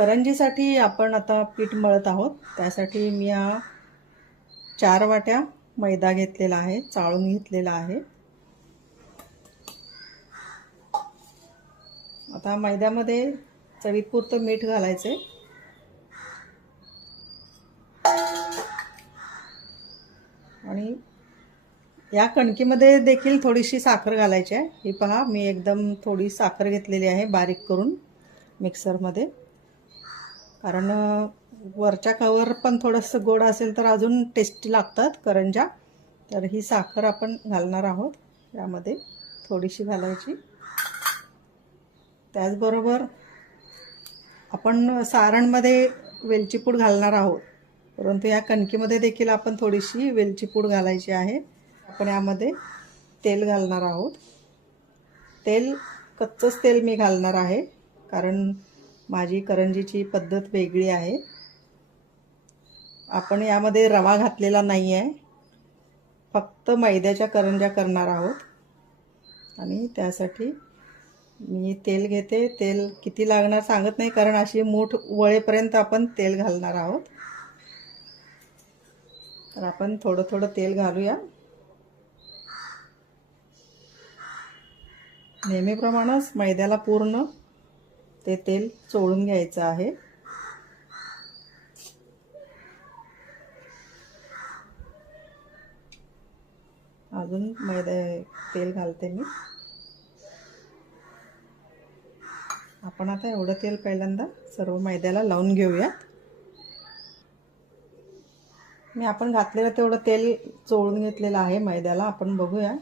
करंजीसाठी आपण आता पीठ मळत आहोत. त्यासाठी मी हा चार वाट्या मैदा घेतलेला आहे चाळून घेतलेला आहे. आता मैद्यामध्ये चवीपुरतं मीठ घालायचे आणि या कणकीमध्ये देखील थोडीशी साखर घालायची आहे. ही पहा मी एकदम थोडी साखर घेतलेली आहे बारीक करून मिक्सरमध्ये. कारण वरच्या कवर पण थोडंसं गोड असेल तर अजून टेस्टी लागतात करंजा. तर ही साखर आपण घालणार आहोत. यामध्ये थोडीशी घालायची. त्याचबरोबर आपण सारणमध्ये वेलची पूड घालणार आहोत. परंतु या कणकीमध्ये देखील आपण थोडीशी वेलची पूड घालायची आहे. आपण यामध्ये तेल घालणार आहोत. तेल कच्चंच तेल मी घालणार आहे. कारण माझी करंजीची पद्धत वेगळी आहे. आपण यामध्ये रवा घातलेला नाही आहे फक्त मैद्याच्या करंज्या करणार आहोत. आणि त्यासाठी मी तेल घेते. तेल किती लागणार सांगत नाही कारण अशी मूठ वळेपर्यंत आपण तेल घालणार आहोत. तर आपण थोडं थोडं तेल घालूया. नेहमीप्रमाणेच मैद्याला पूर्ण ते तेल चोळून घ्यायचं आहे. अजून मैदा तेल घालते मी. आपण आता एवढं तेल पहिल्यांदा सर्व मैद्याला लावून घेऊयात. मी आपण घातलेलं तेवढं तेल चोळून घेतलेलं आहे मैद्याला. आपण बघूया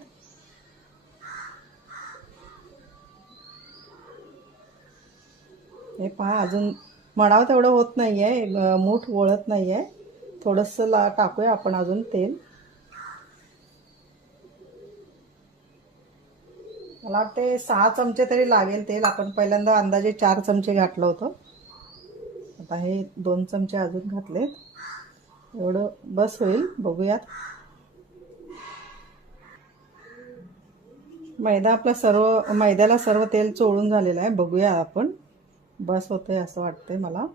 हे पहा अजून मडाव तेवढं होत नाही आहे मूठ वळत नाही आहे थोडंसं ला टाकूया आपण अजून तेल. मला वाटते सहा चमचे तरी लागेल तेल. आपण पहिल्यांदा अंदाजे चार चमचे घातलं होतं. आता हे दोन चमचे अजून घातलेत. एवढं बस होईल बघूयात. मैदा आपला सर्व मैद्याला सर्व तेल चोळून झालेलं आहे बघूया आपण. बस होतंय असं वाटतंय मला.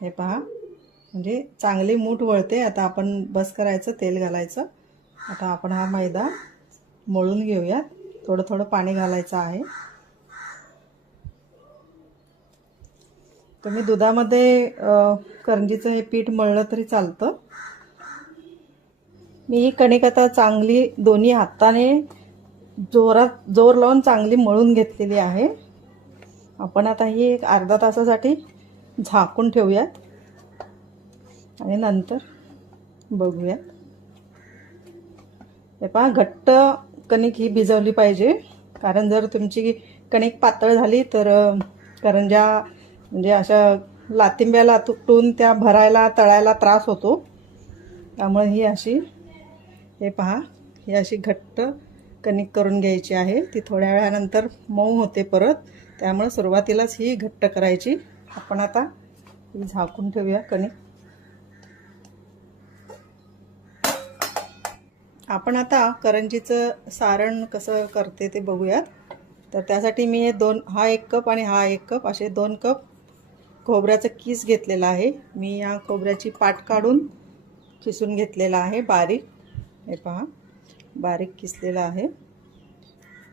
हे पहा. म्हणजे चांगली मूठ वळते. आता आपण बस करायचं तेल घालायचं. आता आपण हा मैदा मळून घेऊयात. थोडं थोडं पाणी घालायचं आहे. तुम्ही दुधामध्ये करंजीचं हे पीठ मळलं तरी चालतं. मी ही कणिक आता चांगली दोन्ही हाताने जोरात जोर लावून चांगली मळून घेतलेली आहे. आपण आता ही एक अर्धा तासासाठी झाकून ठेवूयात. आणि नंतर बघूयात. हे पहा घट्ट कणिक ही भिजवली पाहिजे. कारण जर तुमची कणिक पातळ झाली तर कारण ज्या म्हणजे अशा लातिंब्याला तुटून त्या भरायला तळायला त्रास होतो. त्यामुळे ही अशी हे पहा ही अशी घट्ट कणिक करून घ्यायची आहे. ती थोड्या वेळानंतर मऊ होते परत. त्यामुळे सुरुवातीलाच ही घट्ट करायची. आपण आता ही झाकून ठेवूया कणिक. आपण आता करंजीचं सारण कसं करते ते बघूयात. तर त्यासाठी मी हे दोन हा एक कप आणि हा एक कप असे दोन कप खोबऱ्याचं किस घेतलेला आहे. मी या खोबऱ्याची पाट काढून किसून घेतलेला आहे बारीक. हे पहा. बारीक किसलेला आहे.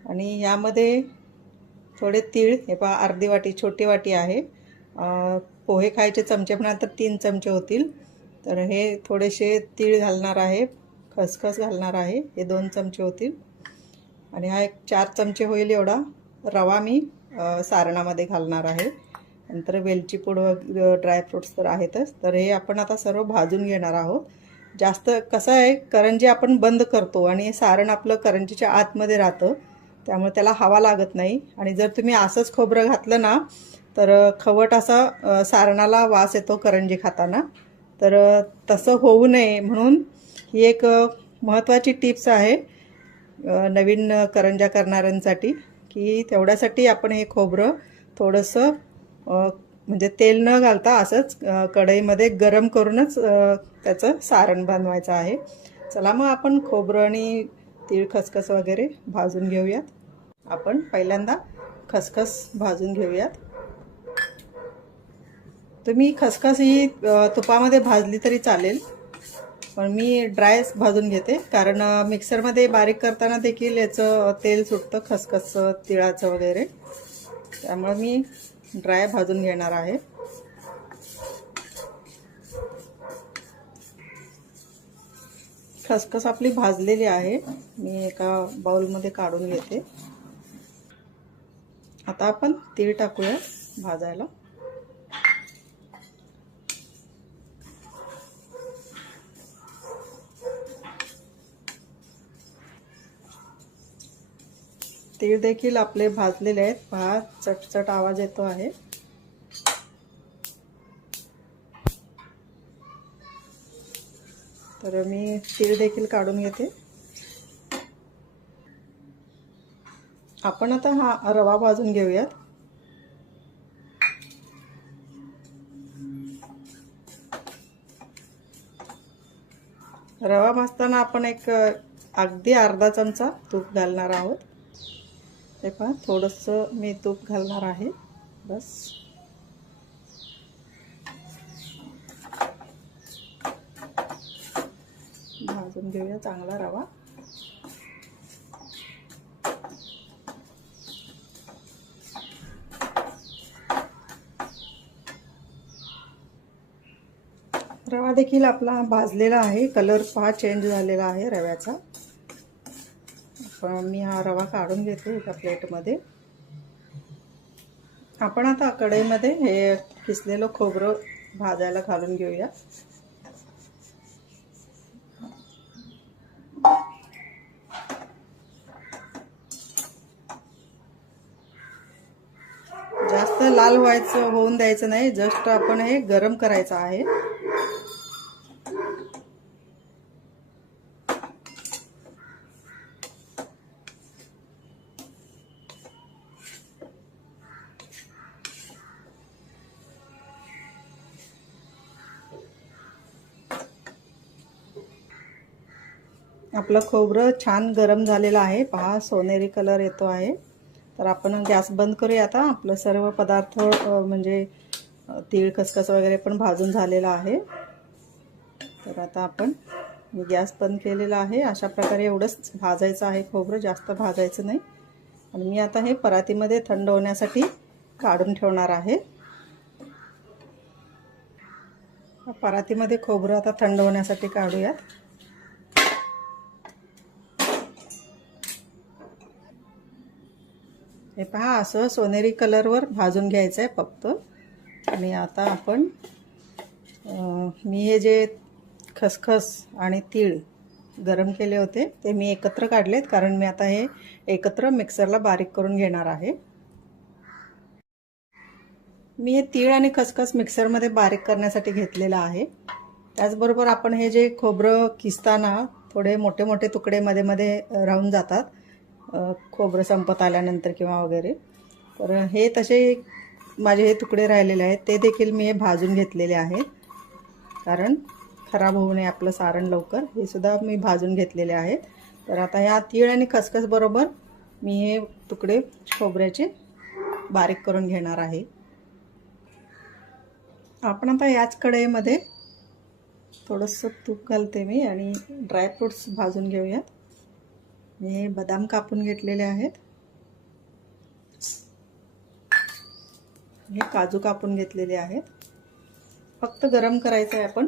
आणि यामध्ये थोडे तीळ हे पहा अर्धी वाटी छोटी वाटी आहे. पोहे खायचे चमचे पण तर तीन चमचे होतील. तर हे थोडेसे तीळ घालणार आहे खसखस घालणार आहे हे दोन चमचे होतील. आणि हा एक चार चमचे होईल एवढा. रवा मी सारणामध्ये घालणार आहे. नंतर वेलची पूड ड्रायफ्रूट्स तर आहेतच. तर हे आपण आता सर्व भाजून घेणार आहोत. जास्त कसं आहे करंजी आपण बंद करतो आणि सारण आपलं करंजीच्या आतमध्ये राहतं त्यामुळे त्याला हवा लागत नाही. आणि जर तुम्ही असंच खोबरं घातलं ना तर खवट असा सारणाला वास येतो करंजी खाताना. तर तसं होऊ नये म्हणून ही एक महत्त्वाची टिप्स आहे नवीन करंजा करंज्या करणाऱ्यांसाठी की तेवढ्यासाठी आपण हे खोबरं थोडंसं म्हणजे तेल न घालता असंच कढईमध्ये गरम करूनच त्याचं सारण बनवायचं आहे. चला मग आपण खोबरं आणि तीळ खसखस वगैरे भाजून घेऊयात. आपण पहिल्यांदा खसखस भाजून घेऊयात. तुम्ही खसखस ही तुपामध्ये भाजली तरी चालेल पण मी ड्राय भाजून घेते. कारण मिक्सरमध्ये बारीक करताना देखील याचं तेल सुटतं खसखसचं तिळाचं वगैरे. त्यामुळं मी ड्राय भाजून घेणार आहे. खसखस आपली भाजलेली आहे. मी एका बाउलमध्ये काढून घेते. आता आपण तीळ टाकूया भाजायला. तीळ देखील आपले भाजलेले आहेत. पहा चटचट आवाज येतो आहे. तर मी तीळ देखील काढून घेते. आपण आता हा रवा भाजून घेऊयात. रवा भाजताना आपण एक अगदी अर्धा चमचा तूप घालणार आहोत. हे पहा थोडंसं मी तूप घालणार आहे. बस. भाजून घेऊया चांगला रवा. रवा देखील आपला भाजलेला आहे. कलर पहा चेंज झालेला आहे रव्याचा. मी हा रवा काढून घेते एका प्लेटमध्ये. आपण आता कढईमध्ये हे किसलेलं खोबरं भाजायला घालून घेऊया. जास्त लाल व्हायचं होऊन द्यायचं नाही जस्ट आपण हे गरम करायचं आहे. आपलं खोबरं छान गरम झालेलं आहे. पहा सोनेरी कलर येतो आहे. तर आपण गॅस बंद करूया आता. आपलं सर्व पदार्थ म्हणजे तीळ खसखस वगैरे पण भाजून झालेलं आहे. तर आता आपण मी गॅस बंद केलेला आहे. अशा प्रकारे एवढंच भाजायचं आहे खोबरं. जास्त भाजायचं नाही. आणि मी आता हे परातीमध्ये थंड होण्यासाठी काढून ठेवणार आहे. परातीमध्ये खोबरं आता थंड होण्यासाठी काढूयात. हे पहा असं सोनेरी कलरवर भाजून घ्यायचं आहे फक्त. आणि आता आपण मी हे जे खसखस आणि तीळ गरम केले होते ते मी एकत्र काढलेत कारण मी आता हे एकत्र मिक्सरला बारीक करून घेणार आहे. मी हे तीळ आणि खसखस मिक्सरमध्ये बारीक करण्यासाठी घेतलेलं आहे. त्याचबरोबर आपण हे जे खोबरं किसताना थोडे मोठे मोठे तुकडे मध्ये मध्ये राहून जातात खोबरं संपत आल्यानंतर किंवा वगैरे. तर हे तसे माझे हे तुकडे राहिलेले आहेत. ते देखील मी हे भाजून घेतलेले आहेत. कारण खराब होऊ नये आपलं सारण लवकर. हे सुद्धा मी भाजून घेतलेले आहेत. तर आता ह्या तीळ आणि खसखस बरोबर मी हे तुकडे खोबऱ्याचे बारीक करून घेणार आहे. आपण आता याच कढईमध्ये थोडंसं तूप घालते मी आणि ड्रायफ्रूट्स भाजून घेऊयात. मी हे बदाम कापून घेतलेले आहेत. हे काजू कापून घेतलेले आहेत. फक्त गरम करायचं आहे आपण.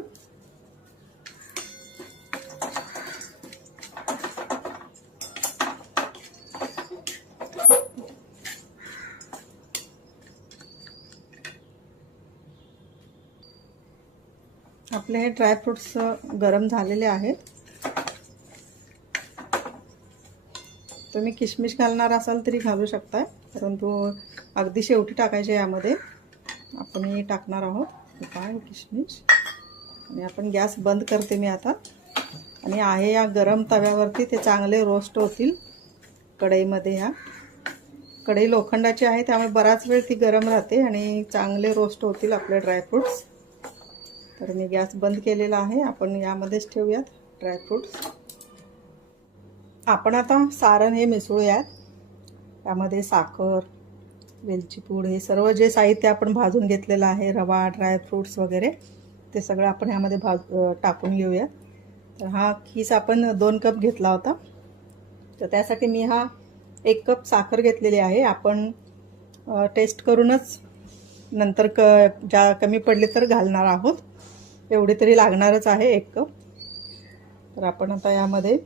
आपले हे ड्रायफ्रुट्स गरम झालेले आहेत. तुम्ही किशमिश घालणार असाल तरी घालू शकताय परंतु अगदी शेवटी टाकायचे यामध्ये. आपण हे टाकणार आहोत. काय किशमिश. आणि आपण गॅस बंद करते मी आता. आणि आहे या गरम तव्यावरती ते चांगले रोस्ट होतील कढईमध्ये ह्या. कढई लोखंडाची आहे त्यामुळे बराच वेळ ती गरम राहते आणि चांगले रोस्ट होतील आपले ड्रायफ्रुट्स तर मी गॅस बंद केलेला आहे. आपण यामध्येच ठेवूयात ड्रायफ्रुट्स आपण आता सारण हे मिसळूयात. त्यामध्ये साखर वेलचीपूड हे सर्व जे साहित्य आपण भाजून घेतलेलं आहे रवा ड्रायफ्रूट्स वगैरे ते सगळं आपण ह्यामध्ये भाज टाकून घेऊया तर हा खीस आपण दोन कप घेतला होता. तर त्यासाठी मी हा एक कप साखर घेतलेली आहे. आपण टेस्ट करूनच नंतर क ज्या कमी पडले तर घालणार आहोत. एवढी तरी लागणारच आहे एक कप. तर आपण आता यामध्ये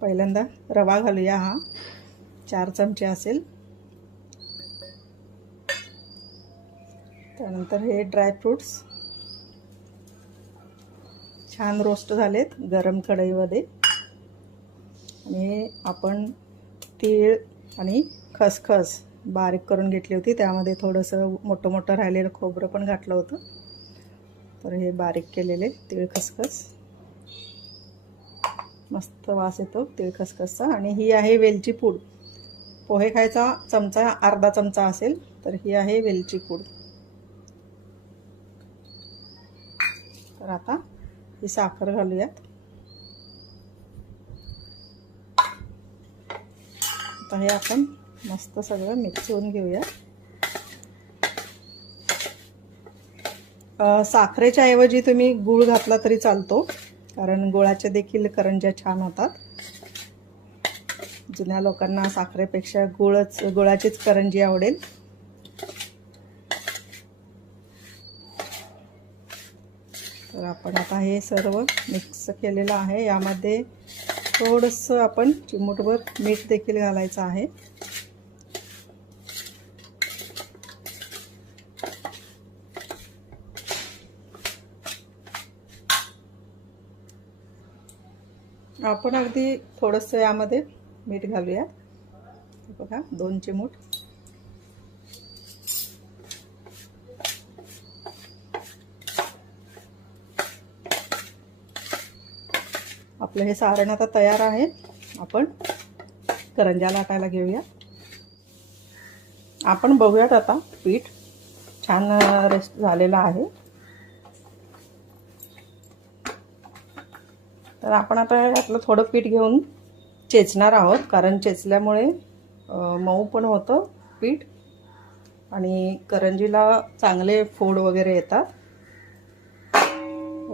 पहिल्यांदा रवा घालूया हा. चार चमचे असेल. त्यानंतर हे ड्रायफ्रूट्स छान रोस्ट झालेत गरम कढईमध्ये. आणि आपण तीळ आणि खसखस बारीक करून घेतली होती. त्यामध्ये थोडंसं मोठं मोठं राहिलेलं खोबरं पण घातलं होतं. तर हे बारीक केलेले तीळ खसखस. मस्त वास येतो तिळखसखसचा आणि ही आहे वेलची पूड. पोहे खायचा चमचा अर्धा चमचा असेल तर ही आहे वेलची पूड. तर आता ही साखर घालूयात. आता हे आपण मस्त सगळं मिक्स होऊन घेऊया साखरेच्या ऐवजी तुम्ही गूळ घातला तरी चालतो. कारण गुळाच्या देखील करंज्या छान होतात. जुन्या लोकांना साखरेपेक्षा गुळच गुळाचीच करंजी आवडेल. तर आपण आता हे सर्व मिक्स केलेलं आहे. यामध्ये थोडंसं आपण चिमूटभर मीठ देखील घालायचं आहे. आपण अगदी थोडंसं यामध्ये मीठ घालूया. बघा दोन चिमूट आपलं हे सारण आता तयार आहे. आपण करंजा लाटायला घेऊया. आपण बघूयात आता पीठ छान रेस्ट झालेलं आहे. तर आपण आता यातलं थोडं पीठ घेऊन चेचणार आहोत कारण चेचल्यामुळे मऊ पण होतं पीठ आणि करंजीला चांगले फोड वगैरे येतात.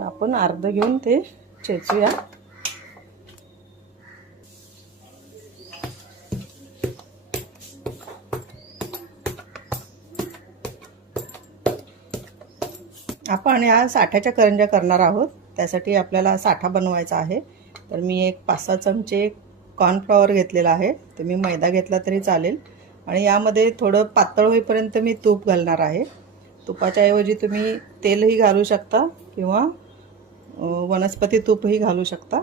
आपण अर्ध घेऊन ते चेचूया. आपण या साठ्याच्या करंज्या करणार आहोत. त्यासाठी आपल्याला साठा बनवायचा आहे. तर मी एक पाच सहा चमचे कॉर्नफ्लॉवर घेतलेला आहे. तुम्ही मैदा घेतला तरी चालेल. आणि यामध्ये थोडं पातळ होईपर्यंत मी तूप घालणार आहे. तुपाच्या ऐवजी तुम्ही तेलही घालू शकता किंवा वनस्पती तूपही घालू शकता.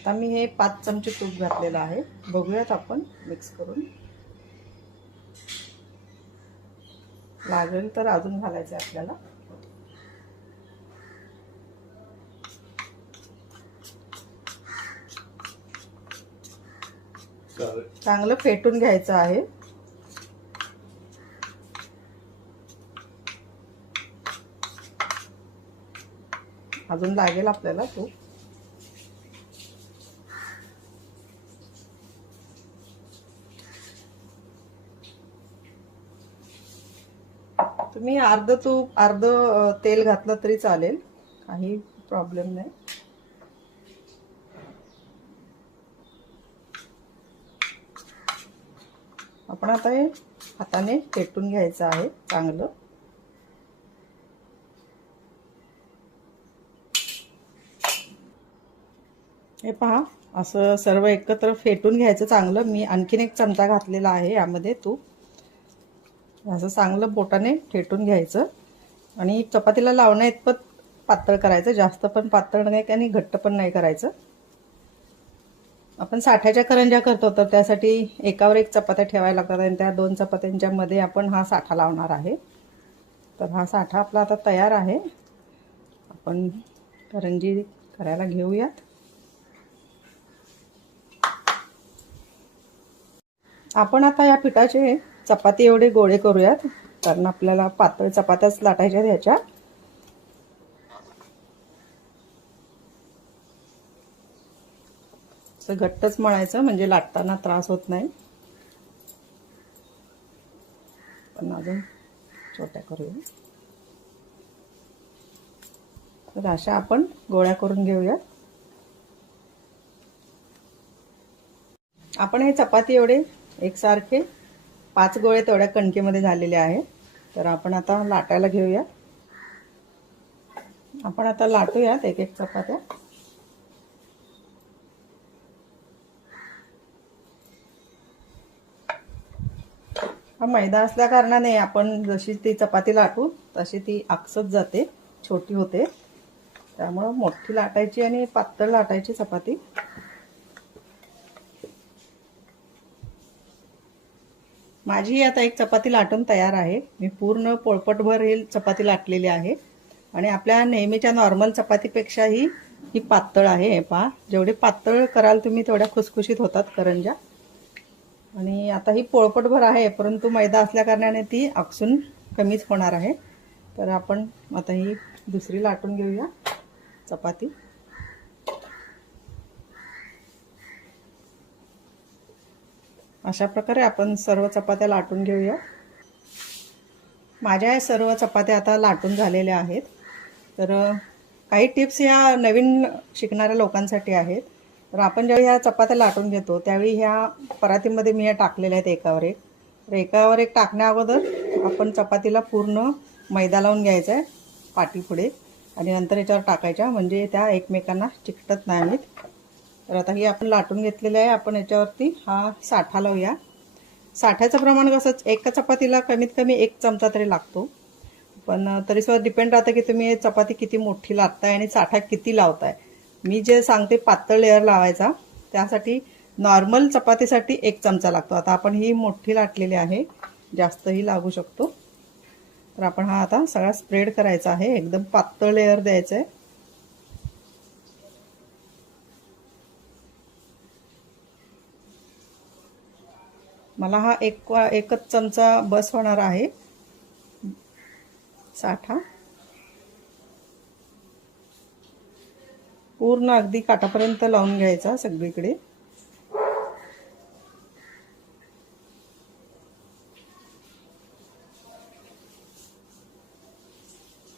आता मी हे पाच चमचे तूप घातलेलं आहे. बघूयात आपण. मिक्स करून. लागेल तर अजून घालायचं आहे आपल्याला. चांगलं फेटून घ्यायचं आहे. अजून लागेल आपल्याला तूप. तुम्ही अर्ध तूप अर्ध तेल घातलं तरी चालेल. काही प्रॉब्लेम नाही. आपण आता हे हाताने फेटून घ्यायचं आहे चांगलं. हे पहा असं सर्व एकत्र फेटून घ्यायचं चांगलं. मी आणखीन एक चमचा घातलेला आहे यामध्ये तूप. असं चांगलं बोटाने ठेटून घ्यायचं. आणि चपातीला लावण्या इतपत पातळ करायचं. जास्त पण पातळ नाही आणि घट्ट पण नाही करायचं. आपण साठ्याच्या करंज्या करतो तर त्यासाठी एकावर एक चपात्या ठेवायला लागतात आणि त्या दोन चपात्यांच्या मध्ये आपण हा साठा लावणार आहे. तर हा साठा आपला आता तयार आहे. आपण करंजी करायला घेऊयात. आपण आता या पिठाचे चपाती एवढे गोळे करूयात कारण आपल्याला पातळ चपात्याच लाटायच्या ह्याच्या. असं घट्टच मळायचं म्हणजे लाटताना त्रास होत नाही. पण अजून छोट्या करूया तर अशा आपण गोळ्या करून घेऊया आपण हे चपाती एवढे एकसारखे पाच गोळे तेवढ्या कणकेमध्ये झालेले आहे तर आपण आता लाटायला घेऊया. आपण आता लाटूयात एक एक चपात्या. हा मैदा असल्या कारणाने आपण जशी ती चपाती लाटू तशी ती आकसत जाते छोटी होते. त्यामुळं मोठी लाटायची आणि पातळ लाटायची चपाती. माझी आता एक चपाती लाटून तयार आहे. मी पूर्ण पोळपटभर ही चपाती लाटलेली आहे. आणि आपल्या नेहमीच्या नॉर्मल चपातीपेक्षाही ही पातळ आहे पहा. जेवढी पातळ कराल तुम्ही तेवढ्या खुसखुशीत होतात करंजा. आणि आता ही पोळपटभर आहे परंतु मैदा असल्याकारणाने ती आकसून कमीच होणार आहे. तर आपण आता ही दुसरी लाटून घेऊया चपाती. अशा प्रकारे आपण सर्व चपात्या लाटून घेऊया. माझ्या या सर्व चपात्या आता लाटून झालेल्या आहेत. तर काही टिप्स ह्या नवीन शिकणाऱ्या लोकांसाठी आहेत. तर आपण ज्यावेळी ह्या चपात्या लाटून घेतो त्यावेळी ह्या परातीमध्ये मी या टाकलेल्या आहेत एकावर एक. तर एकावर एक टाकण्या अगोदर आपण चपातीला पूर्ण मैदा लावून घ्यायचा आहे पाठीपुढे आणि नंतर याच्यावर टाकायच्या म्हणजे त्या एकमेकांना चिकटत नाहीत. तर आता ही आपण लाटून घेतलेलं आहे. आपण याच्यावरती हा साठा लावूया. साठ्याचं प्रमाण कसं एका चपातीला कमीत कमी एक चमचा तरी लागतो. पण तरीसुद्धा डिपेंड राहतं की तुम्ही चपाती किती मोठी लागताय आणि साठा किती लावताय. मी जे सांगते पातळ लेअर लावायचा त्यासाठी नॉर्मल चपातीसाठी एक चमचा लागतो. आता आपण ही मोठी लाटलेली आहे. जास्तही लागू शकतो. तर आपण हा आता सगळा स्प्रेड करायचा आहे. एकदम पातळ लेअर द्यायचं आहे मला हा एक एकच चमचा बस होणार आहे. साठा. पूर्ण अगदी काटापर्यंत लावून घ्यायचा सगळीकडे.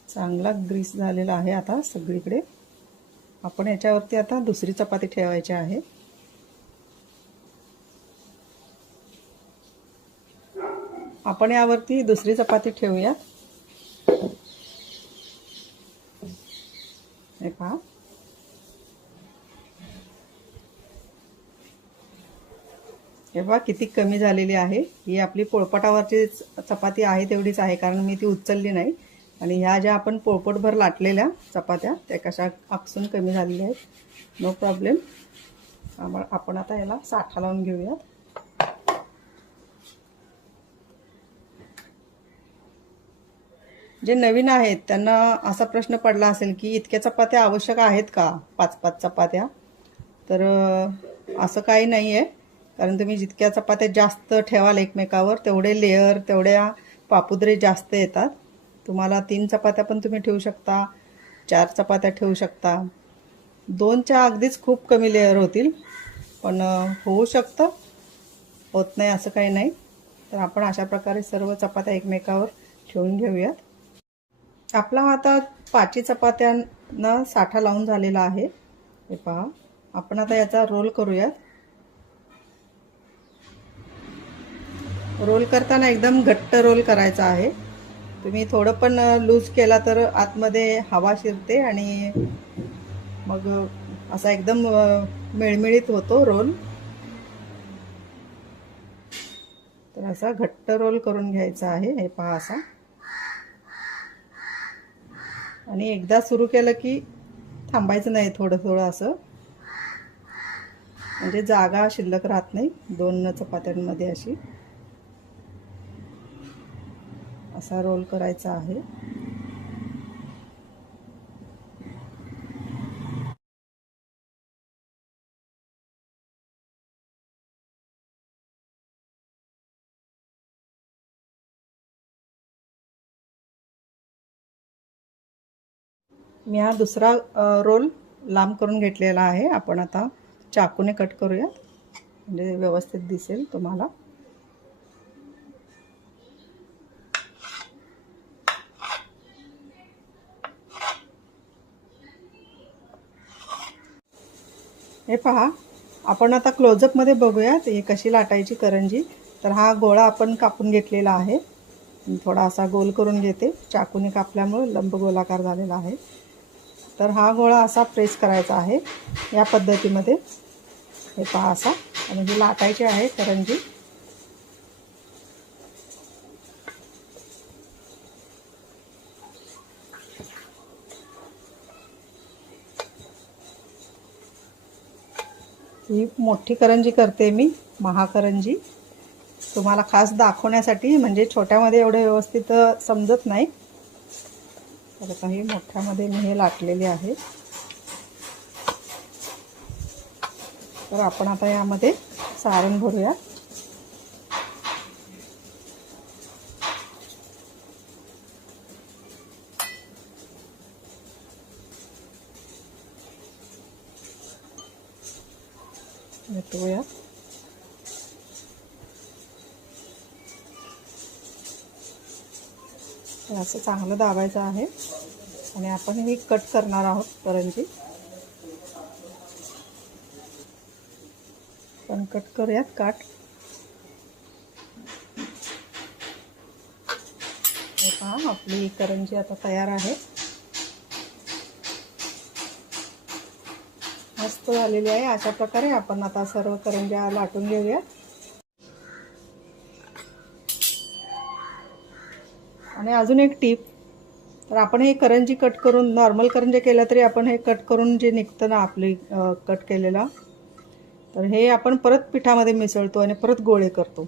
चांगला ग्रीस झालेला आहे आता सगळीकडे. आपण याच्यावरती आता दुसरी चपाती ठेवायची आहे. आपण यावरती दुसरी चपाती ठेवूया. हे. पहा हे पहा किती कमी झालेली आहे. ही आपली पोळपटावरची चपाती आहे तेवढीच आहे कारण मी ती उचलली नाही. आणि ह्या ज्या आपण पोळपटभर लाटलेल्या चपात्या त्या कशा आकसून कमी झालेल्या आहेत. नो प्रॉब्लेम आपण आता याला साठा लावून घेऊयात. जे नवीन आहेत त्यांना असा प्रश्न पडला असेल की इतक्या चपात्या आवश्यक आहेत का? पाच पाच चपात्या? तर असं काही नाही आहे कारण तुम्ही जितक्या चपात्या जास्त ठेवाल एकमेकावर तेवढे लेअर तेवढ्या पापुद्रे जास्त येतात. तुम्हाला तीन चपात्या पण तुम्ही ठेवू शकता चार चपात्या ठेवू शकता. दोनच्या अगदीच खूप कमी लेअर होतील. पण होऊ शकतं. होत नाही असं काही नाही. तर आपण अशा प्रकारे सर्व चपात्या एकमेकावर ठेवून घेऊयात. आपला आता पाची चपात्यांना साठा लावून झालेला आहे. हे पहा. आपण आता याचा रोल करूयात. रोल करताना एकदम घट्ट रोल करायचा आहे. तुम्ही थोडं पण लूज केला तर आतमध्ये हवा शिरते आणि मग असा एकदम मिळमिळीत होतो रोल. तर असा घट्ट रोल करून घ्यायचा आहे. हे पहा असा. आणि एकदा सुरू केलं की थांबायचं नाही थोडं थोडं असं. म्हणजे जागा शिल्लक राहत नाही दोन चपात्यांमध्ये अशी. असा रोल करायचा आहे. मी हा दुसरा रोल लांब करून घेतलेला आहे. आपण आता चाकूने कट करूयात म्हणजे व्यवस्थित दिसेल तुम्हाला. हे पहा आपण आता क्लोजअपमध्ये बघूयात हे कशी लाटायची करंजी. तर हा गोळा आपण कापून घेतलेला आहे. थोडा असा गोल करून घेते. चाकूने कापल्यामुळे लंब गोलाकार झालेला आहे. तर हा गोळा असा प्रेस करायचा आहे या पद्धतीमध्ये. हे पहा असा. आणि ही लाटायची आहे करंजी. ही मोठी करंजी करते मी महाकरंजी. तुम्हाला खास दाखवण्यासाठी म्हणजे छोट्यामध्ये एवढं व्यवस्थित समजत नाही. तर काही मोठ्यामध्ये मी हे लाटलेले आहे. तर आपण आता यामध्ये सारण भरूया. हे असं चांगलं दाबायचं आहे. आणि आपण ही कट करणार आहोत करंजी पण कट करूयात काट. हे पहा आपली करंजी आता तयार आहे. मस्त झालेली आहे. अशा प्रकारे आपण आता सर्व करंज्या लाटून घेऊयात. आणि अजून एक टीप तर आपण हे करंजी कट करून नॉर्मल करंजी केलं तरी आपण हे कट करून जे निघतं ना आपली कट केलेला तर हे आपण परत पिठामध्ये मिसळतो आणि परत गोळे करतो.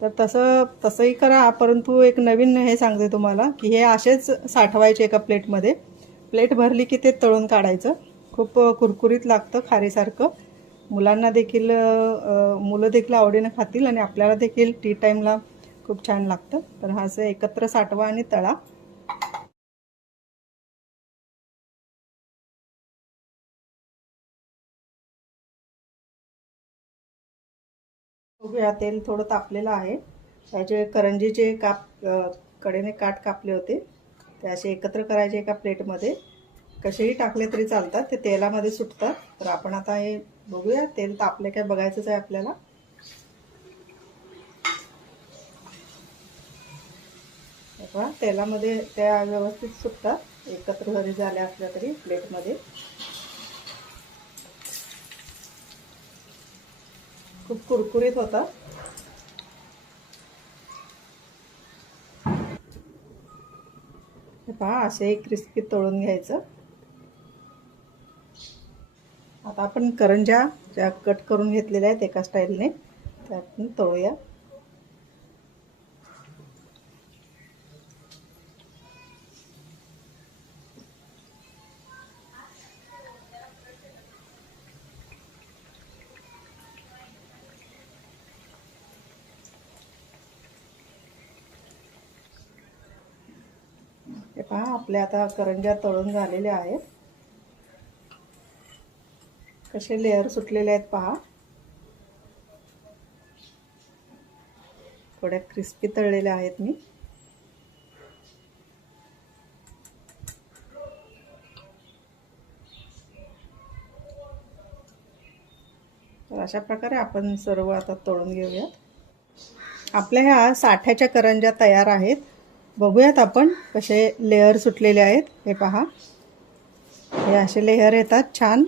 तर तसं तसंही करा परंतु एक नवीन हे सांगते तुम्हाला की हे असेच साठवायचे एका प्लेटमध्ये. प्लेट भरली की ते तळून काढायचं. खूप कुरकुरीत लागतं खारीसारखं. मुलांना देखील मुलं देखील आवडीनं खातील आणि आपल्याला देखील टी टाईमला खूप छान लागतं. तर हा असं एकत्र साठवा आणि तळा. बघूया तेल थोडं तापलेलं आहे. त्याचे करंजीचे काप कडेने काट कापले होते. ते असे एकत्र करायचे एका प्लेटमध्ये. कसेही टाकले तरी चालतात ते तेलामध्ये सुटतात. तर आपण आता हे बघूया तेल तापले काय बघायचंच आहे आपल्याला. बघा तेलामध्ये त्या व्यवस्थित सुटतात एकत्र जरी झाल्या असल्या तरी प्लेटमध्ये. खूप कुरकुरीत होता पहा असे क्रिस्पी तळून घ्यायचं. आता आपण करंज्या ज्या कट करून घेतलेल्या आहेत एका स्टाईलने त्या आपण तळूया. पहा आपल्या आता करंज्या तळून झालेल्या आहेत. कसे लेअर सुटलेले आहेत पहा. थोड्या क्रिस्पी तळलेल्या आहेत मी. तर अशा प्रकारे आपण सर्व आता तळून घेऊयात. आपल्या ह्या साठ्याच्या करंज्या तयार आहेत. बघूयात आपण कसे लेअर सुटलेले आहेत. हे पहा. हे असे लेअर येतात छान.